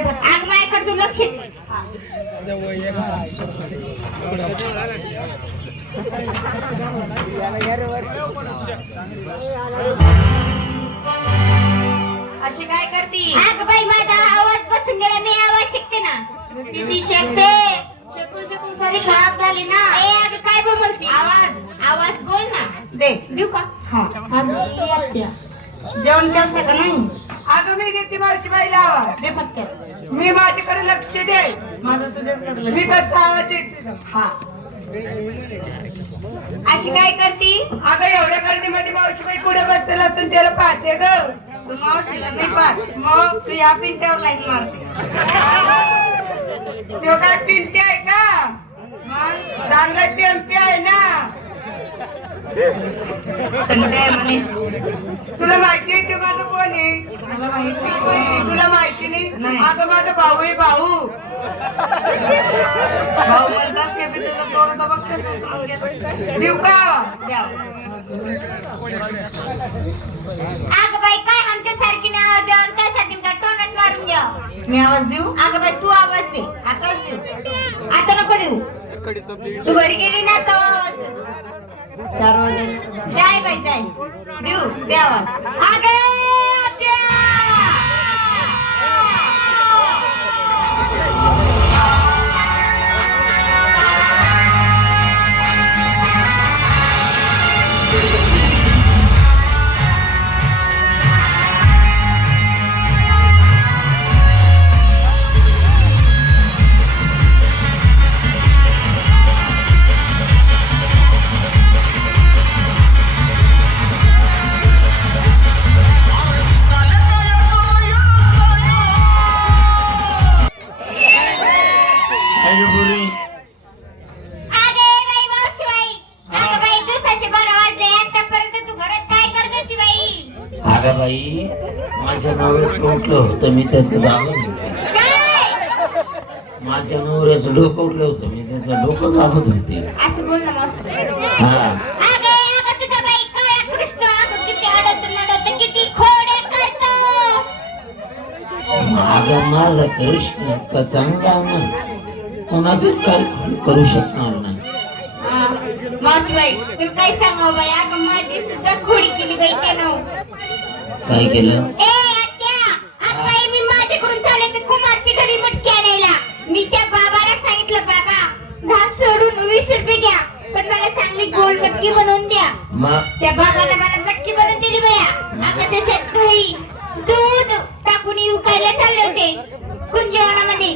आग माझ्याकडे दुर्लक्ष आहे. अशी काय करती? आग बाई माझा आवाज बसून गेला. मी आवाज शिकते ना. किती शेकते? शेकून शेकून सारी खराब झाली ना. ए आग काय बोलती? आवाज. आवाज बोल ना. दे. देऊ का? जेवण केलं का नाही? मी देते मावशी बाईला. आवाज दे पटकन मी माझ्याकडे लक्ष दे. माझं तुझ्याकडे मी कसं आवाज देते? हा. अशी काय करती? अगं एवढ्या गर्दीमध्ये मावशी बाई कुठे बसलेला असेल त्याला पाहते ग. तू मावशीला नाही पाहत. मग तू या पिंट्यावर लाईन मारते. तो काय पिंटे आहे का? मग चांगला टेम्पी आहे ना? तुला माहिती आहे तो माझं कोण. तुला माहिती नाही? अगं माझा भाऊ आहे भाऊ. भाऊ म्हणतात की मी तुझं थोडंसं बघ कसं उतरून गेलं. देऊ का द्या आग बाई काय आमच्या सारखी नाही आवाज द्या त्यासाठी का तोंडात मारून द्या मी आवाज देऊ? अगं बाई तू आवाज दे. आता देऊ. आता नको देऊ. तू घरी गेली ना तो आवाज. दे. चार वाजे जाय बाई जाय. देऊ दे आवाज. अगं बाई माझ्या नवऱ्याचं उठलं होतं मी त्याचं काय माझ्या नवऱ्याचं डोकं उठलं होतं मी त्याचं डोकं दाबत होते. हा. माझा कृष्ण इतका चांगला ना कोणाचीच काय करू शकणार नाही. मावशी बाई तुला काय सांगावं बाई? अगं माझी सुद्धा खोडी केली बाई त्यानं. काय केलं? ए आत्या अगं बाई मी माझ्याकडून चालले ते कुमारची घरी मटकी आणायला मी त्या बाबाला सांगितलं बाबा दहा सोडून वीस रुपये घ्या पण मला चांगली गोल मटकी बनवून द्या मग त्या बाबाने मला मटकी बनवून दिली बया आता त्याच्यात दही दूध टाकून विकायला चालले होते कुंजवनामध्ये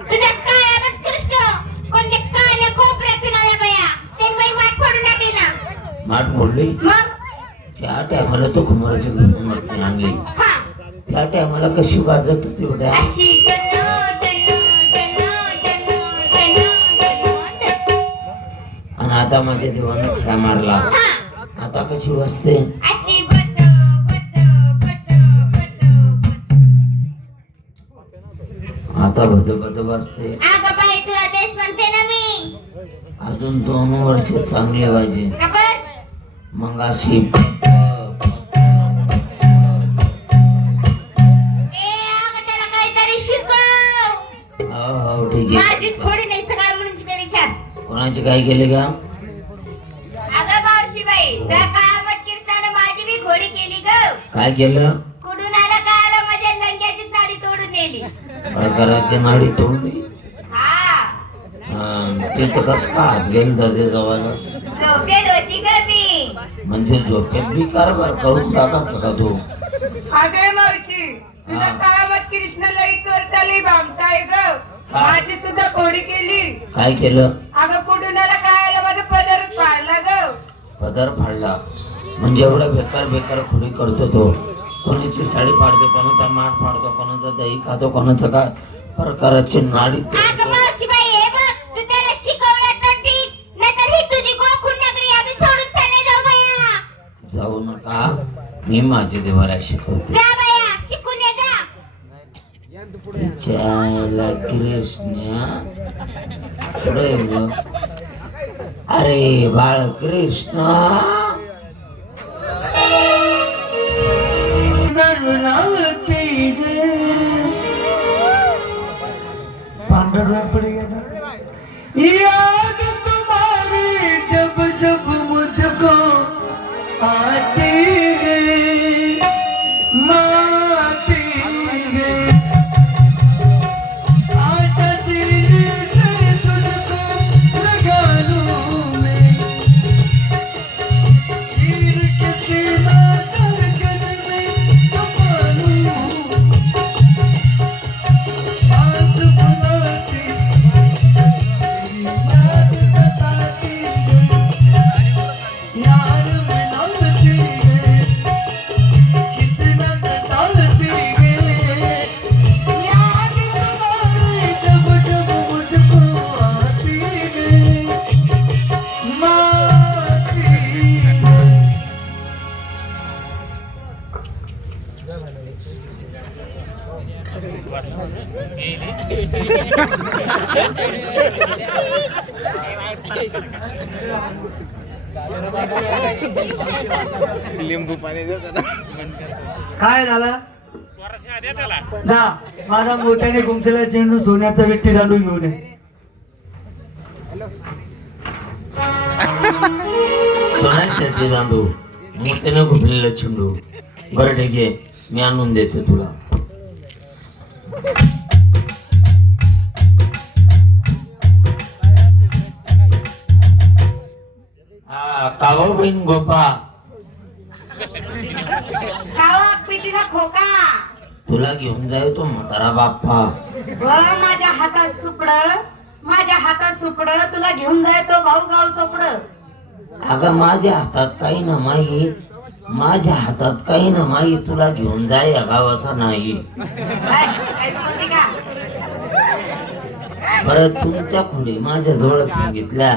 तुझा काळा मत कृष्ण कोणत्या काळ्या कोपऱ्यातून आला बया ते बाई वाट फोडून टाकली ना माठ फोडली मग त्या टायमाला तो कुमाराच्या घरून मटकी आणली हा त्या टायमाला कशी वाजत होती टनु. आणि आता माझ्या देवानं खडा मारला. आता कशी वाजते? आता भद भद वाजते अजून दोन वर्ष चांगले पाहिजे? मग अशी कोणाची काय केले का? अगं मावशी बाई त्या काळात कृष्णाने माझी बी खोडी केली ग. काय केलं? कुठून आला का आला माझ्या लंग्याची नाडी तोडून नेली. नाडी तोडली हा. हा, ते तर कस का हात गेलं दादे जवाला झोपेत होती ग मी. म्हणजे झोपेत बी कारभार करून टाकायचा का तो? अगे मावशी तुझा हा. कृष्ण लई करता लई भामताय ग माझी सुद्धा खोडी केली. काय केलं? पदर फाडला. म्हणजे एवढा बेकार बेकार खोडी करतो तो. कोणाची साडी फाडतो कोणाचा माठ फाडतो कोणाचा दही खातो कोणाचं काय प्रकाराची नाडी जाऊ नका. मी माझ्या देवाला शिकवते. कृष्ण. पुढे અરે બાળકૃષ્ણ പണ്ടുള്ള പിടിക്കുന്നത് लिंबू पाणी काय झाला? जा माझा मोठ्याने गुंतलेला चेंडू सोन्याचा व्यक्ती दांडू घेऊन ये. सोन्यासाठी दांडू मोत्याने घुमलेला चेंडू. बरं ठीक आहे. मी आणून देते तुला. बहीण गोपा. खावा पिटीला खोका. तुला घेऊन जाय तो म्हातारा बाप्पा. व माझ्या हातात सुपड. माझ्या हातात सुपड. तुला घेऊन जाय तो भाऊ गाव चोपड अगं माझ्या हातात काही ना माई माझ्या हातात काही ना माई तुला घेऊन जाय या गावाचा नाही. काय बोलते का? बरं तुमच्या खोडी माझ्या जवळ सांगितल्या.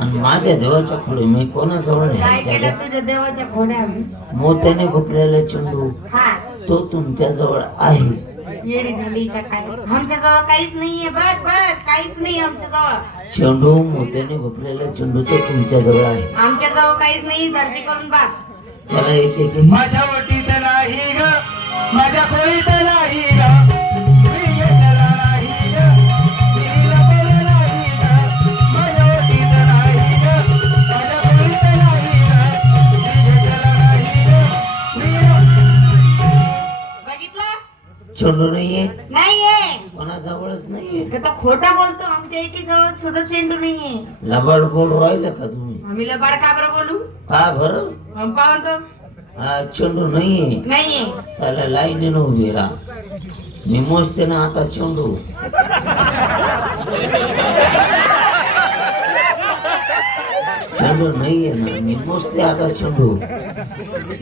आणि माझ्या देवाच्या खोडी मी कोणाजवळ? तुझ्या देवाच्या खोड्या? मोत्याने घुपलेला चेंडू. हा. तो तुमच्या जवळ आहे. येडी झाली का काय? आमच्या जवळ काहीच नाहीये. बघ बघ काहीच नाही आमच्या जवळ चेंडू मोत्याने घुपलेला चेंडू तो तुमच्या जवळ आहे. आमच्या जवळ काहीच नाही. धरती करून बघ. त्याला एक एक एक- माझ्या वटीत नाही ग. माझ्या खोळीत नाही ग. चेंडू नाहीये. नाहीये कोणाजवळच नाहीये. का तो खोटा बोलतो. आमच्या एकी जवळ सुद्धा चेंडू नाहीये. लबाड बोल राहिलं का तुम्ही? आम्ही लबाड का बरं बोलू? का बरं? म्हणतो हा चेंडू नाहीये. नाहीये. चला लाईनीनं उभी राहा. मी मोजते ना आता चेंडू. चेंडू नाहीये ना. मी मोजते आता चेंडू.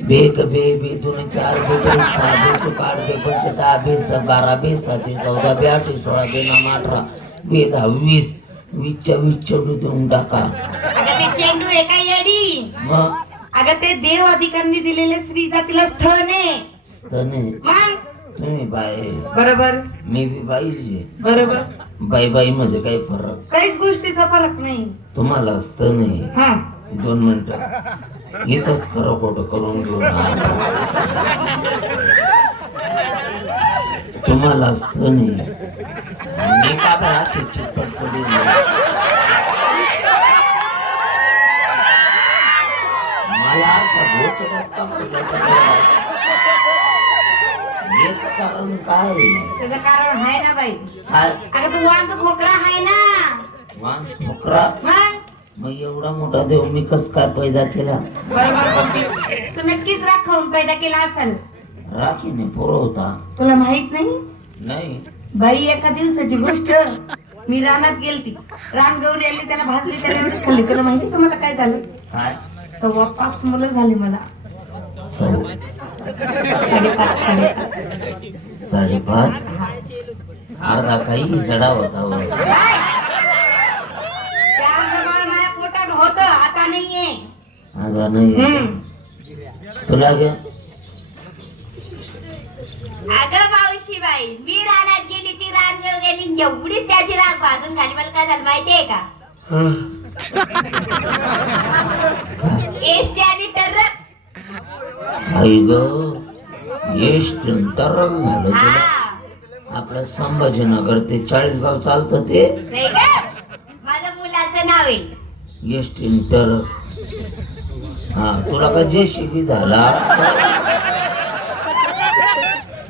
बेक बे बे दोन चार बे दोन सहा बे चौक आठ बे पंचे दहा बे स बारा बे साते चौदा बे आठ सोळा बे नाम अठरा बे दहा वीस वीसच्या वीस चेंडू देऊन टाका अगं ते चेंडू आहे का येडी? मग? अगं ते देव अधिकाऱ्यांनी दिलेले स्त्री जातीला स्थळ स्तने मग? तुम्ही बाय बरोबर. मी बी बाईचे. बरोबर. बाई बाई मध्ये काही फरक. काहीच गोष्टीचा फरक नाही. तुम्हाला असतं नाही हा. दोन मिनिटं. इथंच खरं खोटं करून घेऊन. तुम्हाला मी का अशी चिटपट नाही? मला? याचं कारण काय त्याचं कारण आहे ना बाई अगं तू वांच खोकरा आहे ना वांग फुकरा मग एवढा मोठा देव मी कस काय पैदा केला? बरोबर बोलते तू नक्कीच राग खाऊन पैदा केला असेल. राखीने पुरवता तुला माहीत नाही? नाही. बाई एका दिवसाची गोष्ट. मी रानात गेलती. रान गौरी आली त्याला भाजली त्याला एवढंच खाल्ली. तुला माहिती का मला काय झालं? काय? सव्वा पाच मुलं झाली मला. साडेपाच साडेपाच. साडेपाच? अर्धा काही जडा होता वर. काय? ते अर्ध बाळ माझ्या पोटात आता नाहीये? आता नाही. तुला घे अगं मावशी बाई मी रानात गेली ती रान गेली. एवढीच त्याची राग भाजून खाली मला काय झालं माहितीये का? एसटी आणि टर्रक आई ग यश टरक झालं हा. आपलं संभाजीनगर ते चाळीसगाव चालतं ते. माझ्या मुलाचं नाव आहे. एस इंटर. हा तुला का जे शिकी झाला?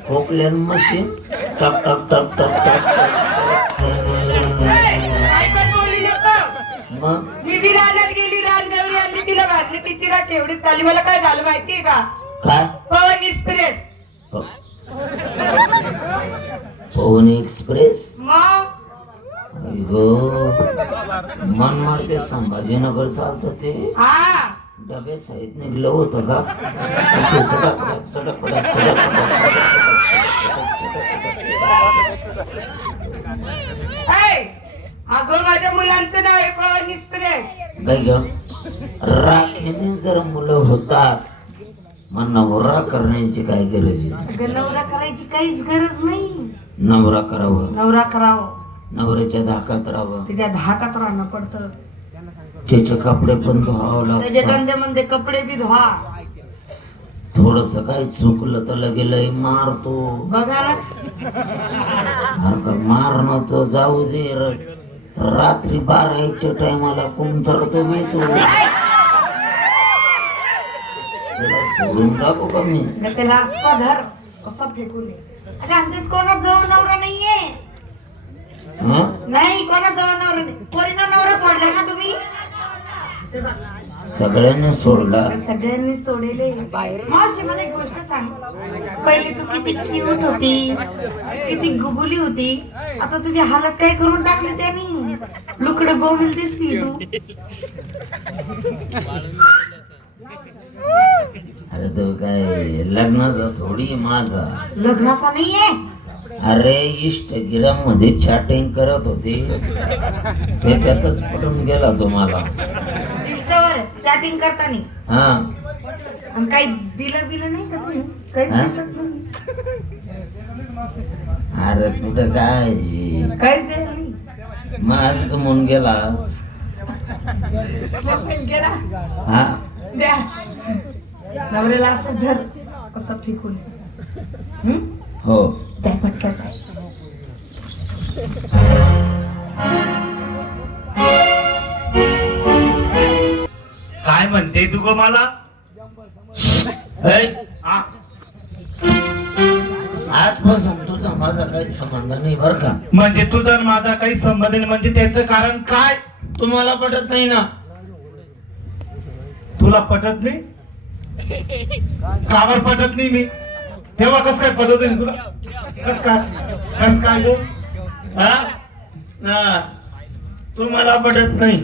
खोकल्यान मशीन. टक टक टक टक टक काय पण बोलू नको मग? मी बी रानात गेली रान गौरी आणली तिला भाजली तिची राख एवढीच खाली मला काय झालं माहितीये का? काय? पवन एक्सप्रेस. पवन एक्सप्रेस? मग? मन मारते संभाजीनगर चालतं ते. हा. डबे साईड निघलं होतं का? असे सडक सडक पडक सडक ऐ, अगं माझ्या मुलांचं नाव आहे राखीने जर मुलं होतात मग नवरा करण्याची काय गरज आहे? अगं नवरा करायची काहीच गरज नाही. नवरा करावं. नवरा करावं. नवऱ्याच्या धाकात राहावं. तिच्या धाकात राहणं पडतं. त्याचे कपडे पण धुवावं लागतं कपडे बी धुवा. थोडस काही चुकलं तर लगे लय मारतो. बघा मारणं तर जाऊ दे र- रात्री बारा एकच्या टायमाला कोण चढतो मी तू? तुला सोडून टाकू का मी? न त्याला असं धर असं फेकून दे. अरे आमच्यात कोणाच जवळ नवरा नाहीये? नाही कोणाच जवळ नवरा नाही. पोरीनं नवरा सोडला ना तुम्ही? सगळ्यांनी सोडला. सगळ्यांनी सोडले. मावशी मला एक गोष्ट सांग. पहिले तू किती क्यूट होती किती गुबुली होती. आता तुझी हालत काय करून टाकली त्यांनी? लुकडे बोंबील दिसती तू. अरे तो काय लग्नाचा थोडी माझा. लग्नाचा नाहीये. अरे इंस्टाग्राममध्ये चॅटिंग करत होते. त्याच्यातच पडून गेला तो मला. इंस्टावर चॅटिंग करताना. हा. आणि काही दिलं बिलं नाही का तुम्ही? काहीच हा? दिसत नाही. अरे कुठं काय? काहीच दिलं नाही. माझ गमून गेला. मोबाईल गेला? हा. द्या. नवऱ्याला असं धर असं फेकून. हम्म? हो. त्या काय म्हणते तू ग मला? आजपासून तुझा माझा काही संबंध नाही बर का? म्हणजे तुझा आणि माझा काही संबंध नाही म्हणजे त्याचं कारण काय? तुम्हाला पटत नाही ना? तुला पटत नाही? कावर पटत नाही मी. तेव्हा कस काय पटत नाही तुला? कस काय? कस काय हा? हा. तुम्हाला पटत नाही.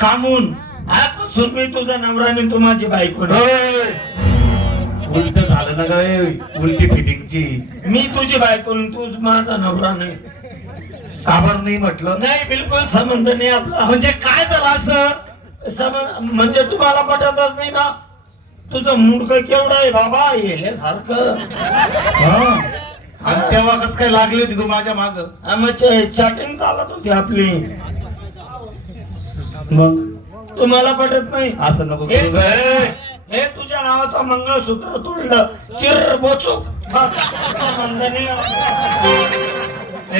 कामून. आजपासून मी तुझा नवरा आणि तू माझी बायको. उलट झालं ना ग उलटी फिटिंगची. मी तुझी बायको तू माझा नवरा नाही. काबर नाही म्हटलं? नाही बिलकुल संबंध नाही आपला. म्हणजे काय झालं असं? म्हणजे तुम्हाला पटतच नाही ना. तुझं मुंडक केवढं आहे बाबा? येल्यासारखं हा. आणि तेव्हा कस काय लागली होती तू माझ्या माग? चॅटिंग चालत होती आपली. मग? तुम्हाला पटत नाही. असं नको हे करू. हे तुझ्या नावाचं मंगळसूत्र तोडलं. चिर बोचू. बस. संबंध नाही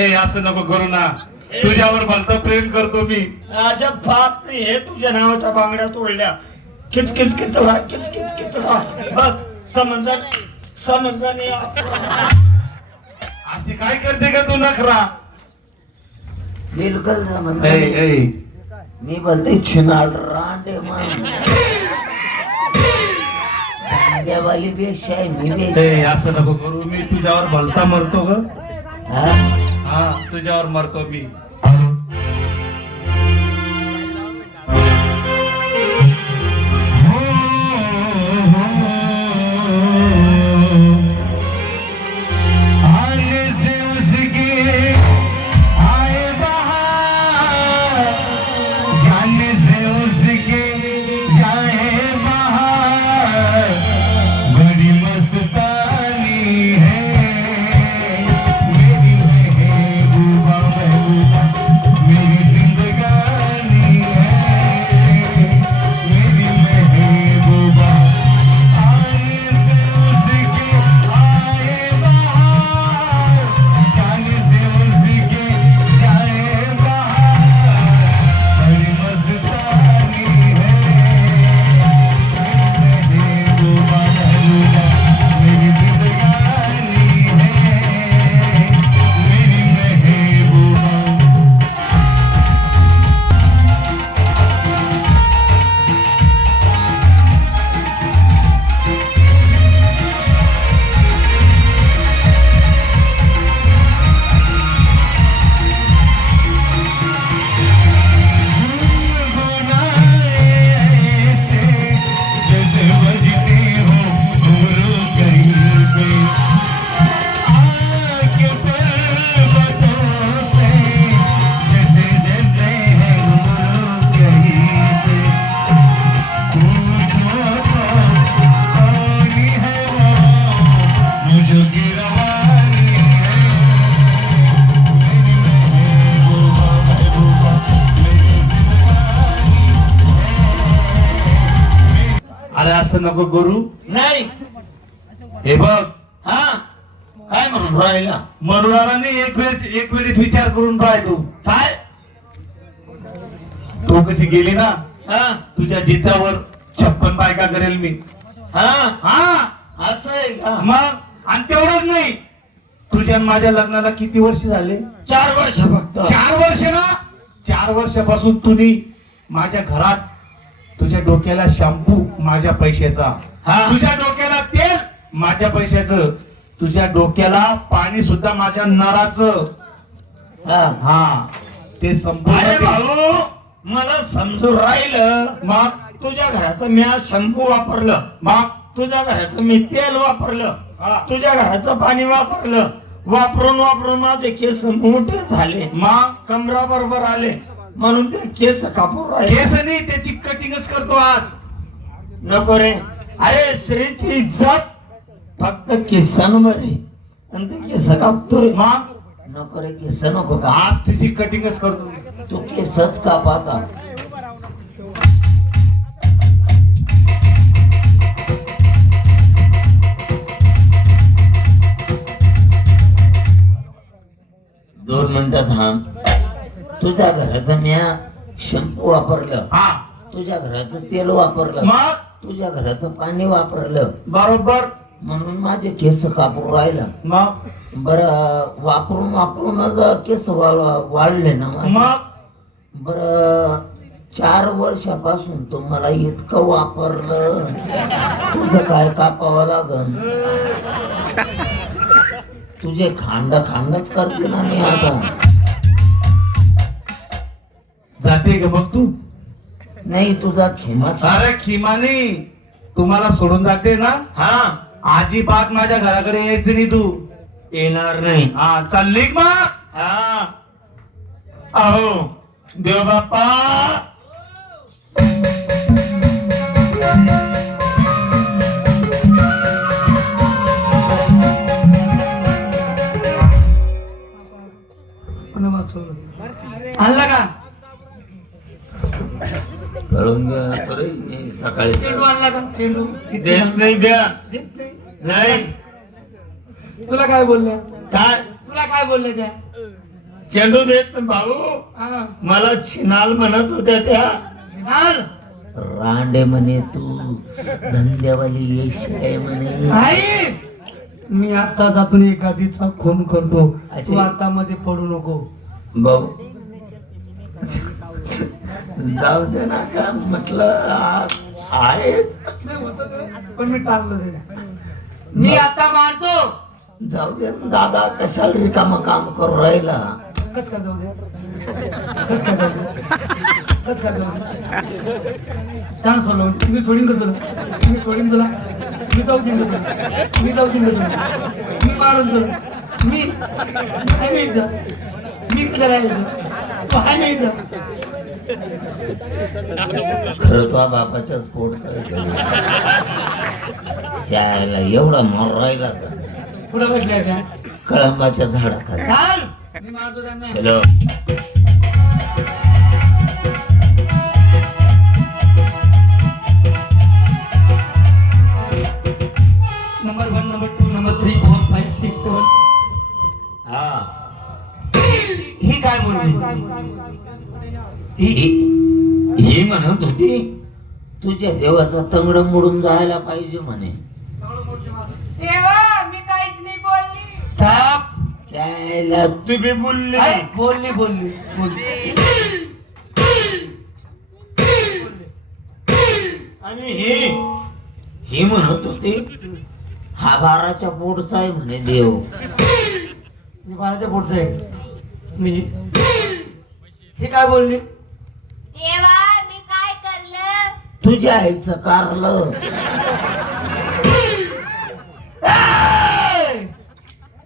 ए असं नको करू ना. तुझ्यावर भलतं प्रेम करतो मी. अजिबात नाही हे तुझ्या नावाच्या बांगड्या तोडल्या. किच किच किचडा किच किच किचडा. बस संबंध नाही अशी काय करते का तू नखरा? बिलकुल ए, मी बोलते छिनाल रांडे मान वाली पेक्षा आहे मी पेक्षा असं नको करू. मी तुझ्यावर भलता मरतो ग. हा? हा तुझ्यावर मरतो मी. असं नको करू. नाही. हे बघ. हा. काय म्हणून राहिला? मरुणारा नाही एक वेळ एक वेळेस विचार करून पाय तू. काय? तू कशी गेली ना? हा. तुझ्या जित्यावर छप्पन बायका करेल मी. हा. हा. असं आहे का? मग? आणि तेवढंच नाही. तुझ्या आणि माझ्या लग्नाला किती वर्ष झाले? चार वर्ष फक्त. चार वर्ष ना? चार वर्षापासून तुम्ही माझ्या घरात तुझ्या डोक्याला शॅम्पू माझ्या पैशाचा. हा. तुझ्या डोक्याला तेल माझ्या पैशाचं. तुझ्या डोक्याला पाणी सुद्धा माझ्या नराचं. हा. हा. ते अरे भाऊ मला समजून राहिलं. मग? तुझ्या घराचं मी आज शॅम्पू वापरलं. मग? तुझ्या घराचं मी तेल वापरलं. हा. तुझ्या घराचं पाणी वापरलं. वापरून वापरून माझे केस मोठे झाले. मग? कमरा बरोबर आले. म्हणून ते केस कापूर राहिले केस नाही त्याची कटिंगच करतो आज. नको रे. अरे स्त्रीची इज्जत फक्त केसांवर आहे. आणि ते केस कापतोय. मग? नको रे केस नको का आज तुझी कटिंगच करतो. तू केसच कापाता दोन मिनिटं थांब तुझ्या घराचं म्या शॅम्पू वापरलं. हा. तुझ्या घराचं तेल वापरलं. मग? तुझ्या घराचं पाणी वापरलं. बरोबर. म्हणून माझे केस कापून राहिलं. मग? बर वापरून वापरूनच केस वा- वाढले ना माझे. मग? बर चार वर्षापासून तू मला इतकं वापरलं. तुझं काय कापावं लागन? तुझे खांड खांडच करते ना मी आता. जाते का मग तू? नाही तुझा खेमा अरे खिमानी तुम्हाला सोडून जाते ना? हा. अजिबात माझ्या घराकडे यायचं नाही तू. येणार नाही. हा चालली का मग. हा. अहो देव बाप्पा. आणला का? कळून घ्या सॉरी सकाळी चेंडू आणला का चेंडू देत नाही द्या देत नाही. नाही. तुला काय बोलल्या काय? तुला काय बोलल्या त्या चेंडू देत नाही भाऊ. मला छिनाल म्हणत होत्या त्या. शिनार, रांडे म्हणे तू धंद्यावाली यश आहे म्हणे. आई मी आता आपण एखादीचा खून करतो? तू आता मध्ये पडू नको. भाऊ. जाऊ दे ना का? म्हटलं आहेच. पण मी टाळलं ते मी आता मारतो. जाऊ दे दादा कशाला रिकाम काम करू राहिला? कस का जाऊ दे? कस का जाऊ दे? कस का जाऊ दे? छान सोडलो. मी सोडीन का तुला? मी सोडीन तुला? मी जाऊ देईन तुला? मी जाऊ देईन तुला? मी मारून तुला? मी मी इथं. मी खरं तो बापाच्याच पोटचा चायला एवढा मोर राहिला का? कुठं बसल्या त्या? कळंबाच्या झाडाखाली. चाल! मी मारतो त्यांना. चलो. Number one number two number three four five six seven हा. ही काय बोलली? ही ही म्हणत होती तुझ्या देवाचा तंगड मोडून जायला पाहिजे म्हणे. देवा मी काहीच नाही बोलली. थाप चायला तुम्ही बोलले? बोलली बोलली बोलली. आणि ही ही म्हणत होती हा बाराच्या पोटचा आहे म्हणे देव. मी बाळाच्या पोटचं आहे. मी हे काय बोलली? देवा मी काय करलं? तुझ्या आईचं कारलं.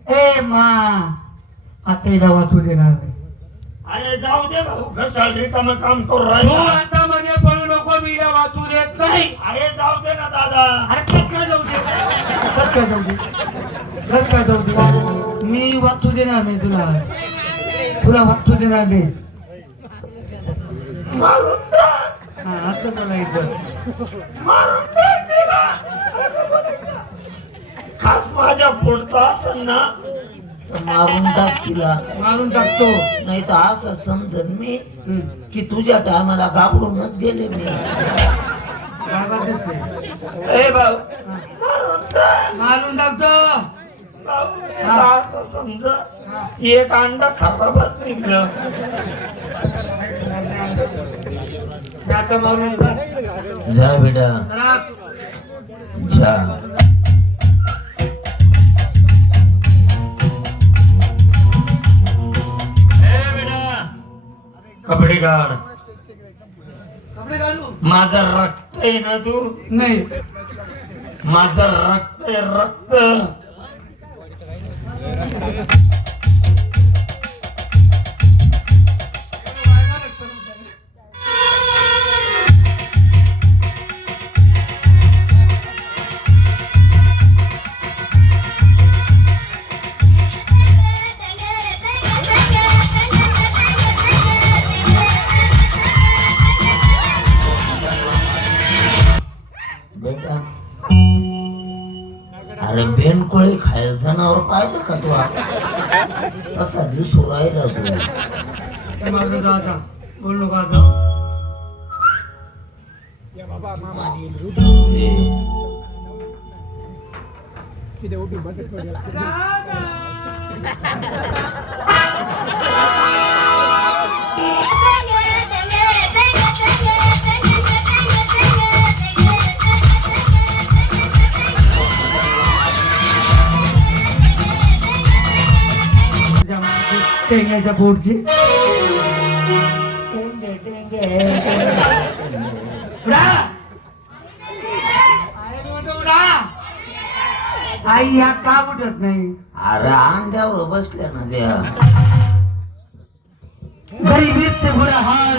ए! मा आता हिला वाचू देणार नाही. अरे जाऊ दे भाऊ घसाल रिकाम काम करू तू राहिला आता मध्ये पळू नको मी हिला वाचू देत नाही. अरे जाऊ दे ना दादा. अरे कस काय जाऊ दे? कस काय जाऊ दे? कस काय जाऊ दे? मी वाचू देणार नाही तुला. तुला वाचू देणार नाही. हा, असं. खास माझ्या पोटचा असेल ना. तर मारून टाक तिला. मारून टाकतो. नाही तर असं समजन मी की तुझ्या टायमाला घाबरूनच गेले मी. काय बात दिसते. ए भाऊ. मारून टाकतो. भाऊ, असं समज एक अंडा खराबच निघलं. जा बेटा. जा. ए बेटा, कपडे काढ माझं रक्त आहे ना तू? नाही. माझं रक्त आहे रक्त. तू मारून जा आता बोल नको आता तुझ्या मागे टेंग्याच्या पोटची. आई म्हणतो उडा. आई या का उठत नाही? अरे अंड्यावर बसल्या ना त्या. गरीबी से बुरा हाल.